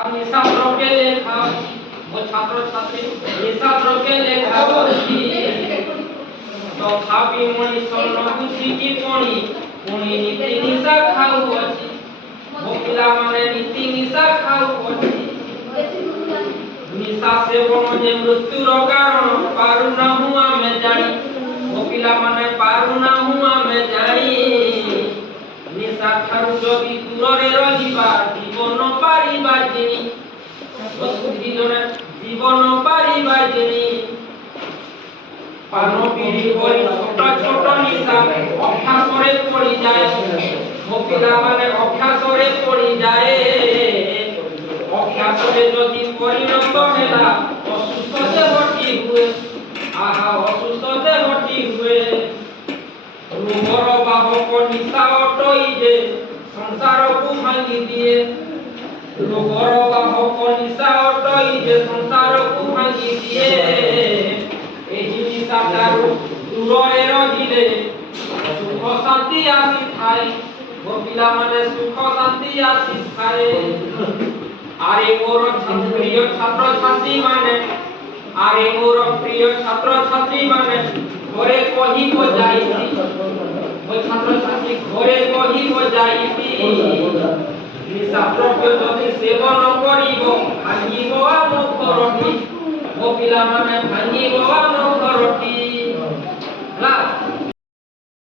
আমি ছাত্রকে লেখা ও ছাত্র ছাত্রী ছাত্রকে লেখা করছি তথাপি মଣିষ বুঝিকি পড়ি পুଣି নীতি নিশা ଖାଉଅଛି ମୋ ପିଲାମାନେ ନୀତି ନିଶା ଖାଉଅଛି ନିଶା ସେବନ ଯେ ମୃତ୍ୟୁର କାରଣ ପାରୁନାହୁଁ ଆମେ ଜାଣି ମୋ ପିଲାମାନେ ପାରୁନାହୁଁ ଆମେ ଜାଣି ନିଶା ଠାରୁ ଯଦି ଦୂରରେ ରହିବା ଜୀବନ ପାରିବା ଜିଣି জীবন পারিবা জিনি পান পিড়ি করে ছোট ছোট নিশা অভ্যাসরে পড়ি যায় ମୋ ପିଲାମାନେ ଅଭ୍ୟାସରେ ପଡି ଯାଏ ଅଭ୍ୟାସରେ ଯଦି ପରିଣତ ହେଲା ଅସୁସ୍ଥ ଦେହଟି ହୁଏ ଆହା ଅସୁସ୍ଥ ଦେହଟି ହୁଏ ରୋଗର ବାହକ ନିଶା ଅଟଇ ଯେ ସଂସାରକୁ ଭାଙ୍ଗି ଦିଏ ରୋଗର ବାହକ ନିଶା ଅଟଇ ଯେ ସଂସାରକୁ ଭାଙ୍ଗି ଦିଏ ଏହି ନିଶାଠାରୁ ଦୂରରେ ରହିଲେ ସୁଖ ଶାନ୍ତି ଆସିଥାଏ ମୋ ପିଲାମାନେ ସୁଖ ଶାନ୍ତି ଆସିଥାଏ ଆରେ ମୋର ପ୍ରିୟ ଛାତ୍ରଛାତ୍ରୀ ମାନେ ଆରେ ମୋର ପ୍ରିୟ ଛାତ୍ରଛାତ୍ରୀ ମାନେ ଘରେ କହିବ ଯାଇତି ମୋ ଛାତ୍ରଛାତ୍ରୀ ଘରେ କହିବ ଯାଇତି ନିଶା ଦ୍ରବ୍ୟ ଯଦି ସେବନ କରିବ ଭାଙ୍ଗିବ ଆମ ଘରଟି ମୋ ପିଲାମାନେ ଭାଙ୍ଗିବ ଆମ ଘରଟି ହେଲା।